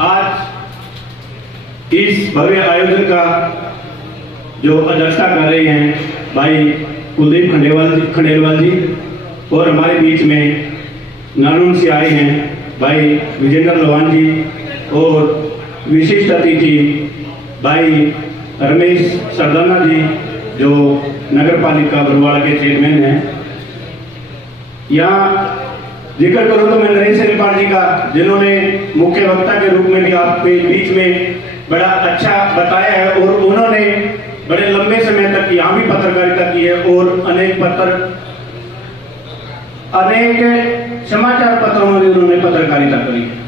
आज इस भव्य आयोजन का जो अध्यक्षता कर रहे हैं भाई कुलदीप खंडेलवाल जी और हमारे बीच में नानून से आए हैं भाई विजेंद्र लोहान जी और विशिष्ट अतिथि भाई रमेश सरदाना जी जो नगर पालिका बरवाड़ा के चेयरमैन हैं। यहाँ जिक्र करूँ तो मैं नरेश रिपाल जी का, जिन्होंने मुख्य वक्ता के रूप में भी आपके बीच में बड़ा अच्छा बताया है और उन्होंने बड़े लंबे समय तक यहाँ भी पत्रकारिता की है और अनेक समाचार पत्रों में भी उन्होंने पत्रकारिता करी है।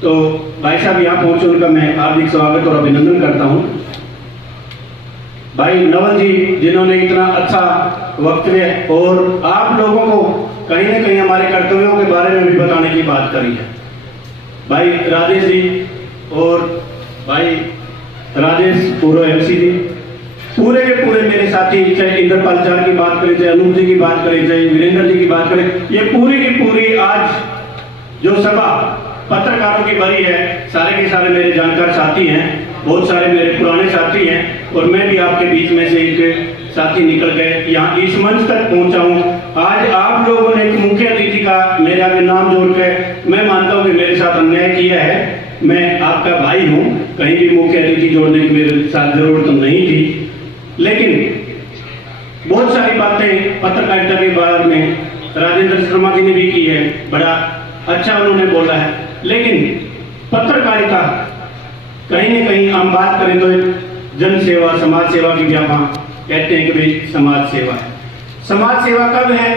तो भाई साहब यहाँ पहुंचे, उनका मैं हार्दिक स्वागत और अभिनंदन करता हूँ। भाई नवल जी जिन्होंने इतना अच्छा वक्तव्य और आप लोगों को कहीं ना कहीं हमारे कर्तव्यों के बारे में भी बताने की बात करी है। भाई राजेश जी और भाई राजेश पूर्व एमसी जी, पूरे के पूरे मेरे साथी, चाहे इंद्रपाल चार की बात करें, चाहे अनूप जी की बात करें, चाहे वीरेंद्र जी की बात करें, ये पूरी की पूरी आज जो सभा पत्रकारों की भरी है, सारे के सारे मेरे जानकार साथी हैं, बहुत सारे मेरे पुराने साथी हैं और मैं भी आपके बीच में से एक साथी निकल गए यहाँ इस मंच तक पहुंचा हूँ। आज आप लोगों ने एक मुख्य अतिथि का मेरे आगे नाम जोड़ के, मैं मानता हूँ कि मेरे साथ अन्याय किया है। मैं आपका भाई हूँ, कहीं भी मुख्य अतिथि जोड़ने की मेरे साथ जरूरत नहीं थी, लेकिन बहुत सारी बातें पत्रकारिता के बारे में राजेंद्र शर्मा जी ने भी की है, बड़ा अच्छा उन्होंने बोला है। लेकिन पत्रकारिता कहीं न कहीं हम बात करें तो जन सेवा, समाज सेवा की व्यापा कहते हैं कि भाई समाज सेवा है। समाज सेवा कब है?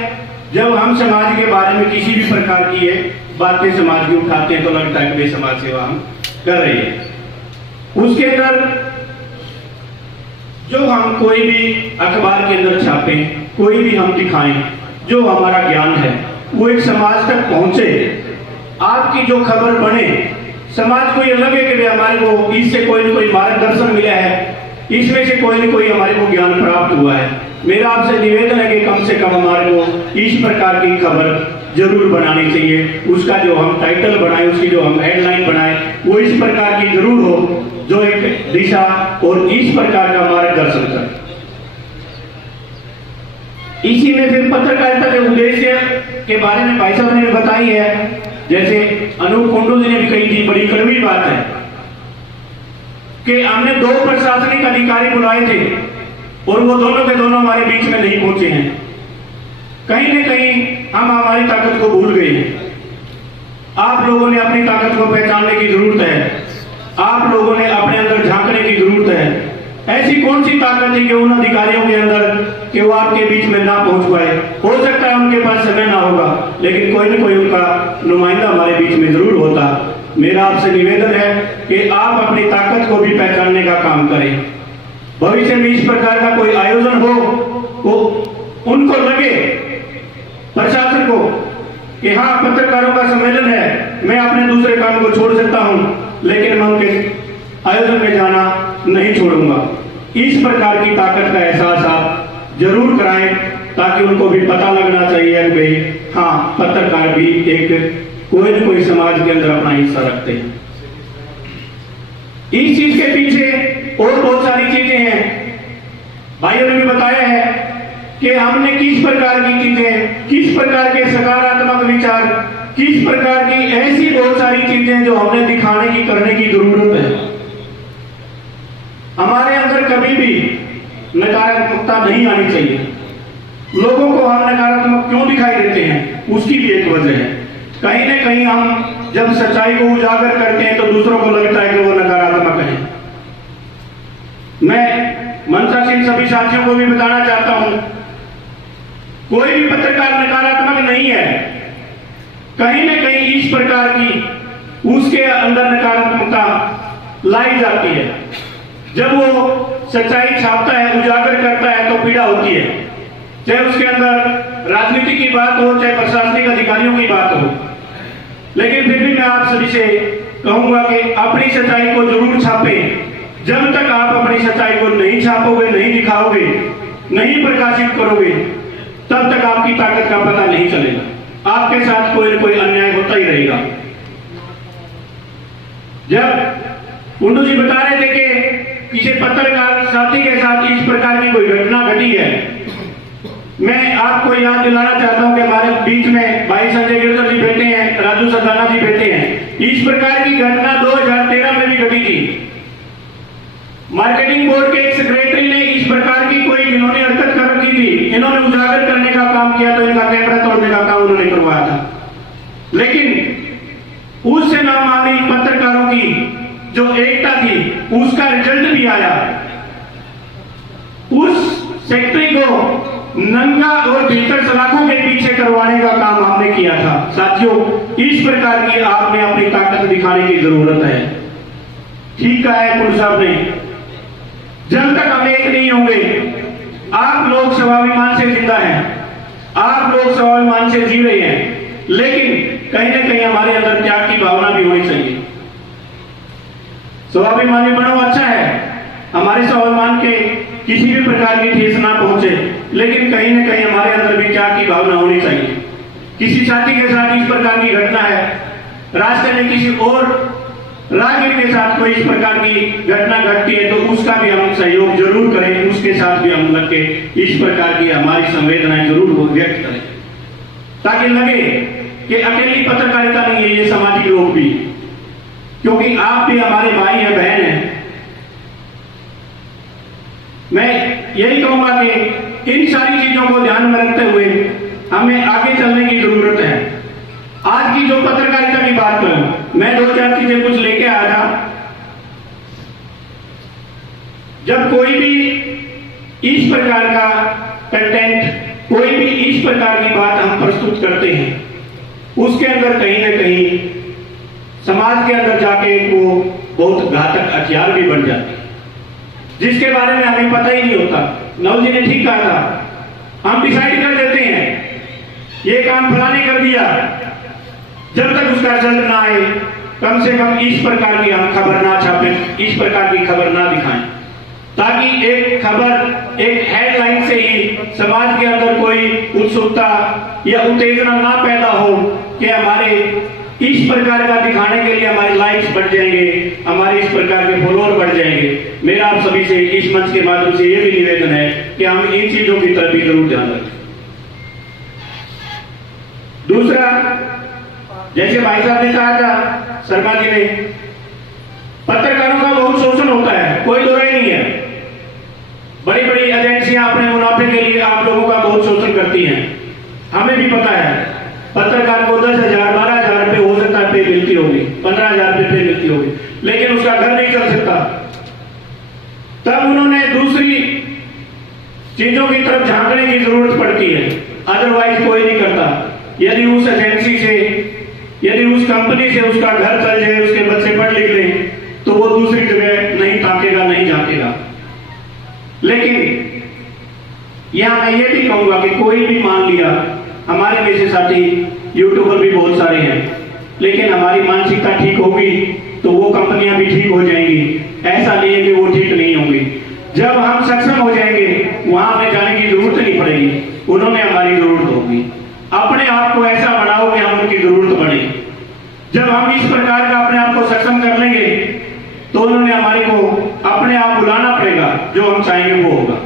जब हम समाज के बारे में किसी भी प्रकार की बातें समाज की उठाते हैं तो लगता है कि भाई समाज सेवा हम कर रहे हैं। उसके अंदर जो हम कोई भी अखबार के अंदर छापें, कोई भी हम दिखाएं, जो हमारा ज्ञान है वो एक समाज तक पहुंचे, आपकी जो खबर बने, समाज को ये लगे कि हमारे को इससे कोई न कोई मार्गदर्शन मिला है, इसमें से कोई न कोई हमारे को ज्ञान प्राप्त हुआ है। मेरा आपसे निवेदन है कि कम से कम हमारे को इस प्रकार की खबर जरूर बनानी चाहिए। उसका जो हम टाइटल बनाए, उसकी जो हम हेडलाइन बनाए, वो इस प्रकार की जरूर हो जो एक दिशा और इस प्रकार का मार्गदर्शन करे। इसी में फिर पत्रकारिता के उद्देश्य के बारे में भाई साहब ने बताई है, जैसे अनूप कुंडू जी ने भी कही थी, बड़ी कड़वी बात है कि हमने 2 प्रशासनिक अधिकारी बुलाए थे और वो दोनों के दोनों हमारे बीच में नहीं पहुंचे हैं। कहीं न कहीं हम हमारी ताकत को भूल गए हैं। आप लोगों ने अपनी ताकत को पहचानने की जरूरत है, आप लोगों ने अपने अंदर झांकने की जरूरत है। ऐसी कौन सी ताकत है कि उन अधिकारियों के अंदर कि वो आपके बीच में ना पहुंच पाए? हो सकता है उनके पास समय ना होगा, लेकिन कोई न कोई उनका नुमाइंदा हमारे बीच में जरूर होता। मेरा आपसे निवेदन है कि आप अपनी ताकत को भी पहचानने का काम करें। भविष्य में इस प्रकार का कोई आयोजन हो, वो उनको लगे, प्रशासन को, कि हाँ पत्रकारों का सम्मेलन है, मैं अपने दूसरे काम को छोड़ सकता हूं, लेकिन मैं उनके आयोजन में जाना नहीं छोड़ूंगा। इस प्रकार की ताकत का एहसास आप जरूर कराएं, ताकि उनको भी पता लगना चाहिए कि हाँ पत्रकार भी एक कोई न कोई समाज के अंदर अपना हिस्सा रखते हैं। इस चीज के पीछे और बहुत सारी चीजें हैं, भाइयों ने भी बताया है कि हमने किस प्रकार की चीजें, किस प्रकार के सकारात्मक विचार, किस प्रकार की ऐसी बहुत सारी चीजें जो हमने दिखाने की, करने की जरूरत है। हमारे अंदर कभी भी नकारात्मकता नहीं आनी चाहिए। लोगों को हम नकारात्मक क्यों दिखाई देते हैं, उसकी भी एक वजह है। कहीं न कहीं हम जब सच्चाई को उजागर करते हैं तो दूसरों को लगता है कि वो नकारात्मक है। मैं मनसा सिंह सभी साथियों को भी बताना चाहता हूं, कोई भी पत्रकार नकारात्मक नहीं है। कहीं न कहीं इस प्रकार की उसके अंदर नकारात्मकता लाई जाती है। जब वो सच्चाई छापता है, उजागर करता है तो पीड़ा होती है, चाहे उसके अंदर राजनीति की बात हो, चाहे प्रशासनिक अधिकारियों की बात हो। लेकिन फिर भी मैं आप सभी से कहूंगा कि अपनी सच्चाई को जरूर छापें। जब तक आप अपनी सच्चाई को नहीं छापोगे, नहीं दिखाओगे, नहीं प्रकाशित करोगे, तब तक आपकी ताकत का पता नहीं चलेगा। आपके साथ कोई न कोई अन्याय होता ही रहेगा। जब कुंडू जी बता रहे थे कि किसी पत्रकार साथी के साथ इस प्रकार की कोई घटना घटी है, मैं आपको याद दिलाना चाहता हूं कि हमारे बीच में भाई संजय गिरधर जी बैठे हैं, राजू सरदाना जी बैठे हैं। इस प्रकार की घटना 2013 में भी घटी थी। मार्केटिंग बोर्ड के एक सेक्रेटरी ने इस प्रकार की कोई इन्होंने हरकत कर रखी थी, इन्होंने उजागर करने का काम किया तो इनका कैमरा तोड़ने का काम उन्होंने करवाया था। लेकिन उससे नामानी पत्रकारों की जो एकता थी उसका रिजल्ट भी आया। उस सेक्रेटरी को नंगा और भीतर सलाखों के पीछे करवाने का काम हमने किया था। साथियों, इस प्रकार की आपने अपनी ताकत दिखाने की जरूरत है। ठीक कहा है कुंडू साहब ने, जब तक हम एक नहीं होंगे, आप लोग स्वाभिमान से जिंदा हैं, आप लोग स्वाभिमान से जी रहे हैं, लेकिन कहीं ना कहीं हमारे अंदर त्याग की भावना भी होनी चाहिए। स्वाभिमानी बनो, अच्छा है, हमारे स्वाभिमान के किसी भी प्रकार की ठेस ना पहुंचे, लेकिन कहीं ना कहीं हमारे अंदर भी त्याग की भावना होनी चाहिए। किसी साथी के साथ इस प्रकार की घटना है, रास्ते में किसी और राहगीर के साथ कोई इस प्रकार की घटना घटती है, तो उसका भी हम सहयोग जरूर करें, उसके साथ भी हम लग के इस प्रकार की हमारी संवेदनाएं जरूर व्यक्त करें, ताकि लगे कि अकेली पत्रकारिता नहीं है, ये सामाजिक लोग भी, क्योंकि आप भी हमारे भाई हैं, बहन हैं। मैं यही कहूंगा कि इन सारी चीजों को ध्यान में रखते हुए हमें आगे चलने की जरूरत है। आज की जो पत्रकारिता की बात करूं, मैं 2-4 चीजें कुछ लेके आया था। जब कोई भी इस प्रकार का कंटेंट, कोई भी इस प्रकार की बात हम प्रस्तुत करते हैं, उसके अंदर कहीं ना कहीं समाज के अंदर जाके वो बहुत घातक हथियार भी बन जाते हैं, जिसके बारे में हमें पता ही नहीं होता। नवल जी ने ठीक कहा था, हम डिसाइड कर देते हैं ये काम फलाने कर दिया, जब तक उसका रिजल्ट ना आए, कम से कम इस प्रकार की हम खबर ना छापें, इस प्रकार की खबर ना दिखाएं, ताकि एक खबर, एक हेडलाइन से ही समाज के अंदर कोई उत्सुकता या उत्तेजना ना पैदा हो कि हमारे इस प्रकार का दिखाने के लिए हमारे लाइक्स बढ़ जाएंगे, हमारे इस प्रकार के फॉलोअर बढ़ जाएंगे। मेरा आप सभी से इस मंच के माध्यम से यह भी निवेदन है कि हम इन चीजों की तरफ भी जरूर ध्यान रखें। दूसरा, जैसे भाई साहब ने कहा था, शर्मा जी ने, पत्रकारों का बहुत शोषण होता है, कोई दो राय नहीं है। बड़ी बड़ी एजेंसियां अपने मुनाफे के लिए आप लोगों का बहुत शोषण करती हैं, हमें भी पता है। पत्रकार को 10,000 12,000 रुपए हो सकता है पे मिलती होगी, 15,000 रुपए पे मिलती होगी, लेकिन उसका घर नहीं चल सकता। तब उन्होंने दूसरी चीजों की तरफ झांकने की जरूरत पड़ती है, अदरवाइज कोई नहीं करता। यदि उस एजेंसी से, यदि उस कंपनी से उसका घर चल जाए, उसके बच्चे पढ़ लिख लें, तो वो दूसरी जगह नहीं ताकेगा, नहीं झांकेगा। लेकिन यहां मैं ये भी कहूंगा कि कोई भी मान लिया, हमारे में से साथी यूट्यूबर भी बहुत सारे हैं, लेकिन हमारी मानसिकता ठीक होगी तो वो कंपनियां भी ठीक हो जाएंगी। ऐसा नहीं है कि वो ठीक नहीं होंगी। जब हम सक्षम हो जाएंगे, वहां हमें जाने की जरूरत नहीं पड़ेगी, उन्होंने हमारी जरूरत होगी। अपने आप को ऐसा बनाओ कि हम उनकी जरूरत पड़े। जब हम इस प्रकार का अपने आप को सक्षम कर लेंगे, तो उन्होंने हमारे को अपने आप बुलाना पड़ेगा, जो हम चाहेंगे वो होगा।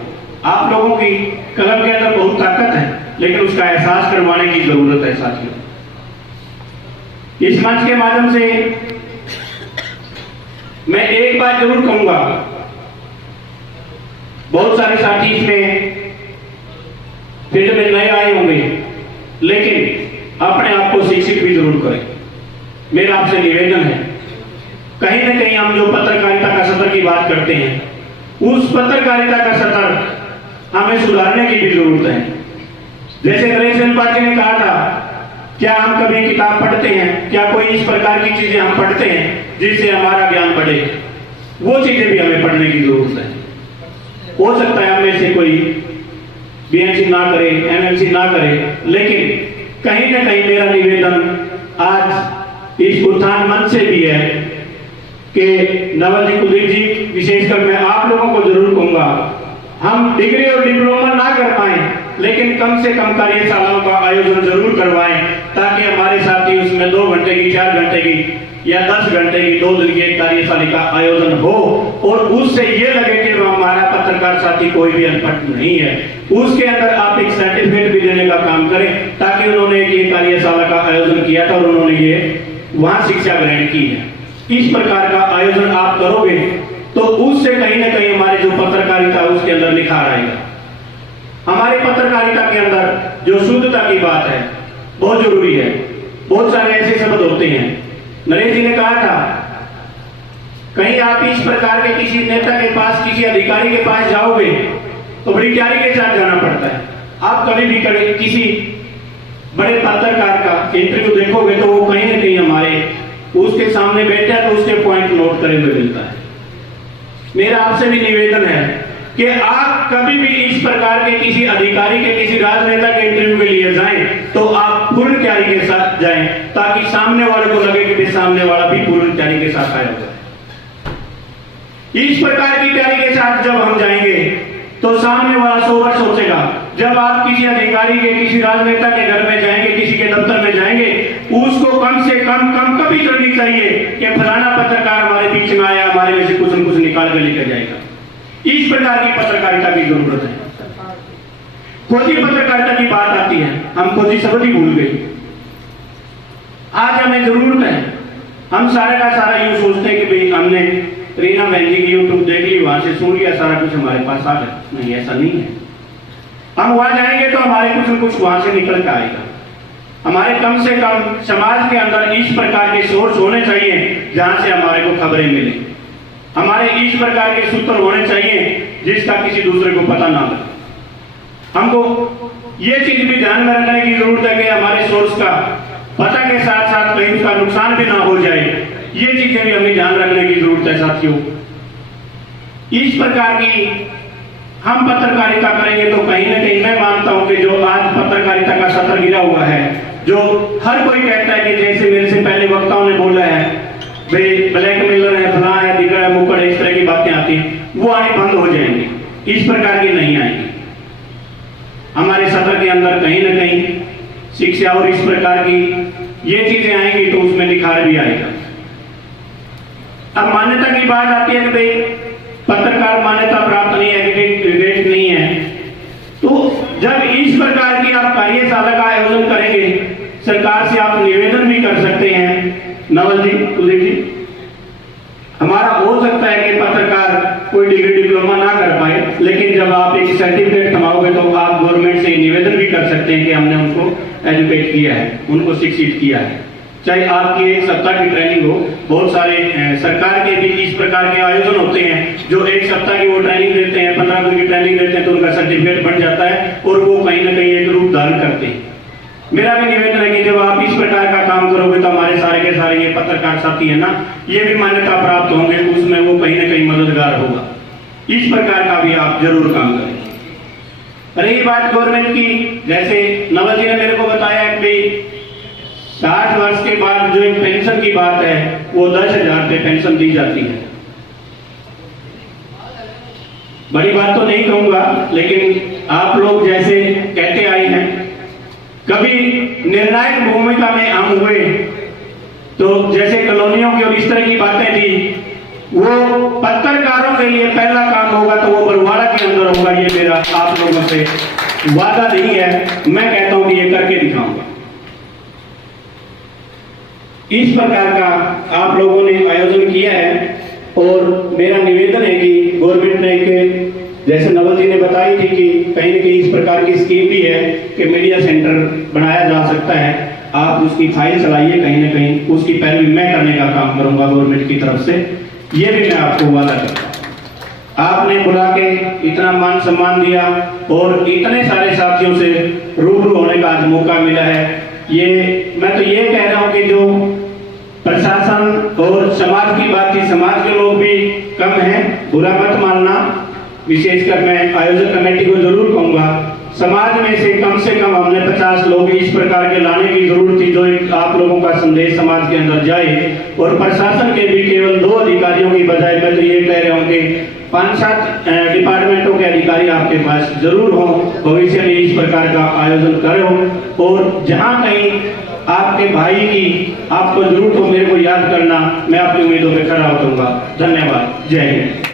आप लोगों की कलम के अंदर बहुत ताकत है, लेकिन उसका एहसास करवाने की जरूरत है साथियों। इस मंच के माध्यम से मैं एक बात जरूर कहूंगा, बहुत सारे साथी इसमें फील्ड में नए आए होंगे, लेकिन अपने आप को शिक्षित भी जरूर करें। मेरा आपसे निवेदन है, कहीं ना कहीं हम जो पत्रकारिता का सतर की बात करते हैं, उस पत्रकारिता का सतर हमें सुधारने की भी जरूरत है। जैसे नरेश पाल जी ने कहा था, क्या हम कभी किताब पढ़ते हैं, क्या कोई इस प्रकार की चीजें हम पढ़ते हैं जिससे हमारा ज्ञान बढ़े? वो चीजें भी हमें पढ़ने की जरूरत है। हो सकता है हमें से कोई बीएमसी ना करे, एमएमसी ना करे, लेकिन कहीं ना कहीं मेरा निवेदन आज इस उत्थान मंच से भी है कि नवल जी, कुलदीप जी, विशेषकर मैं आप लोगों को जरूर कहूंगा, हम डिग्री और डिप्लोमा ना कर पाए, लेकिन कम से कम कार्यशालाओं का आयोजन जरूर करवाएं, ताकि हमारे साथी उसमें 2 घंटे की, 4 घंटे की या 10 घंटे की 2 दिन की एक कार्यशाला का आयोजन हो और उससे ये लगे कि हमारा पत्रकार साथी कोई भी अनपढ़ नहीं है। उसके अंदर आप एक सर्टिफिकेट भी देने का काम करें, ताकि उन्होंने ये कार्यशाला का आयोजन किया था और उन्होंने ये वहां शिक्षा ग्रहण की है। इस प्रकार का आयोजन आप करोगे तो उससे कहीं ना कहीं हमारे जो पत्रकारिता उसके अंदर निखार आएगा। हमारे पत्रकारिता के अंदर जो शुद्धता की बात है बहुत जरूरी है। बहुत सारे ऐसे शब्द होते हैं, नरेश जी ने कहा था, कहीं आप इस प्रकार के किसी नेता के पास, किसी अधिकारी के पास जाओगे तो बड़ी तैयारी के साथ जाना पड़ता है। आप कभी भी किसी बड़े पत्रकार का इंटरव्यू देखोगे तो वो कहीं ना कहीं हमारे उसके सामने बैठा है तो उसके पॉइंट नोट करे हुए मिलता है। मेरा आपसे भी निवेदन है कि आप कभी भी इस प्रकार के किसी अधिकारी के, किसी राजनेता के इंटरव्यू के लिए जाएं तो आप पूर्ण तैयारी के साथ जाएं, ताकि सामने वाले को लगे कि सामने वाला भी पूर्ण तैयारी के साथ आया हुआ है। इस प्रकार की तैयारी के साथ जब हम जाएंगे तो सामने वाला 100 बार सोचेगा। जब आप किसी अधिकारी के, किसी राजनेता के घर में जाएंगे, किसी के दफ्तर में जाएंगे, उसको कम से कम कभी करनी चाहिए कि फलाना पत्रकार हमारे बीच में आया, हमारे में से कुछ न कुछ निकाल कर लेकर जाएगा। इस प्रकार की पत्रकारिता की जरूरत है। खोजी पत्रकारिता की बात आती है, हम खोजी शब्द ही भूल गए। आज हमें जरूरत है, हम सारे का सारा यूं सोचते हैं कि भाई हमने रीना बहन जी की यूट्यूब देख ली, वहां से सुन लिया, सारा कुछ हमारे पास आ गया। नहीं, ऐसा नहीं है। हम वहां जाएंगे तो हमारे कुछ न कुछ वहां से निकल के आएगा। हमारे कम से कम समाज के अंदर इस प्रकार के सोर्स होने चाहिए जहां से हमारे को खबरें मिले। हमारे इस प्रकार के सूत्र होने चाहिए जिसका किसी दूसरे को पता ना लगे। हमको ये चीज भी ध्यान में रखने की जरूरत है कि हमारे सोर्स का पता के साथ साथ कहीं उसका नुकसान भी ना हो जाए। ये चीजें भी हमें ध्यान रखने की जरूरत है साथियों। इस प्रकार की हम पत्रकारिता करेंगे तो कहीं ना कहीं मैं मानता हूं कि जो आज पत्रकारिता का सत्र गिरा हुआ है, जो हर कोई कहता है कि जैसे मेरे से पहले वक्ताओं ने बोला है भाई ब्लैकमेलर है, फला है, दिखा है, मुकड़ है, इस तरह की बातें आती वो आनी बंद हो जाएंगी। इस प्रकार की नहीं आएंगी। हमारे सत्र के अंदर कहीं ना कहीं शिक्षा और इस प्रकार की ये चीजें आएंगी तो उसमें निखार भी आएगा। अब मान्यता की बात आती है कि भाई पत्रकार मान्यता प्राप्त नहीं है, ग्रेड नहीं है, तो जब इस प्रकार की आप कार्यशाला का आयोजन करेंगे, सरकार से आप निवेदन भी कर सकते हैं। नवल जी, कुलदीप जी, हमारा हो सकता है कि पत्रकार कोई डिग्री डिप्लोमा ना कर पाए, लेकिन जब आप एक सर्टिफिकेट कमाओगे तो आप गवर्नमेंट से निवेदन भी कर सकते हैं कि हमने उनको एजुकेट किया है, उनको शिक्षित किया है। चाहे आपकी 1 सप्ताह की ट्रेनिंग हो, बहुत सारे सरकार के भी इस प्रकार के आयोजन होते हैं जो 1 सप्ताह की वो ट्रेनिंग देते हैं, 15 दिन की ट्रेनिंग देते हैं, तो उनका सर्टिफिकेट बन जाता है और वो कहीं ना कहीं एक रूप धारण करते हैं। मेरा भी निवेदन है कि जब आप इस प्रकार का काम करोगे तो हमारे सारे के सारे ये पत्रकार साथी है ना, ये भी मान्यता प्राप्त होंगे, उसमें वो कहीं ना कहीं मददगार होगा। इस प्रकार का भी आप जरूर काम करें। रही बात गवर्नमेंट की, जैसे नवल जी ने मेरे को बताया कि 60 वर्ष के बाद जो एक पेंशन की बात है वो 10,000 पे पेंशन दी जाती है। बड़ी बात तो नहीं कहूंगा, लेकिन आप लोग जैसे कहते आए हैं, कभी निर्णायक भूमिका में हम हुए तो जैसे कॉलोनियों की और इस तरह की बातें थी, वो पत्रकारों के लिए पहला काम होगा तो वो बरवाड़ा के अंदर होगा। ये मेरा आप लोगों से वादा नहीं है, मैं कहता हूं कि ये करके दिखाऊंगा। इस प्रकार का आप लोगों ने आयोजन किया है और मेरा निवेदन है कि गवर्नमेंट ने एक, जैसे नवल जी ने बताई थी कि कहीं न कहीं इस प्रकार की स्कीम भी है कि मीडिया सेंटर बनाया जा सकता है, आप उसकी फाइल चलाइए, कहीं ना कहीं उसकी पैरवी मैं करने का काम करूंगा गवर्नमेंट की तरफ से। ये भी मैं आपको वादा करता हूं। आपने बुला के इतना मान सम्मान दिया और इतने सारे साथियों से रूबरू होने का आज मौका मिला है। ये मैं तो ये कह रहा हूं कि जो प्रशासन और समाज की बात थी, समाज के लोग भी कम हैं, बुरा मत मानना। विशेषकर मैं आयोजक कमेटी को जरूर कहूंगा, समाज में से कम हमने 50 लोग इस प्रकार के लाने की जरूरत थी, जो एक आप लोगों का संदेश समाज के अंदर जाए। और प्रशासन के भी केवल 2 अधिकारियों की बजाय मैं तो ये कह रहा हूं कि 5-7 डिपार्टमेंटों के अधिकारी आपके पास जरूर हों, भविष्य में इस प्रकार का आयोजन करो। और जहां कहीं आपके भाई की आपको जरूरत हो, मेरे को याद करना, मैं आपकी उम्मीदों पर खरा उतरूंगा। धन्यवाद। जय हिंद।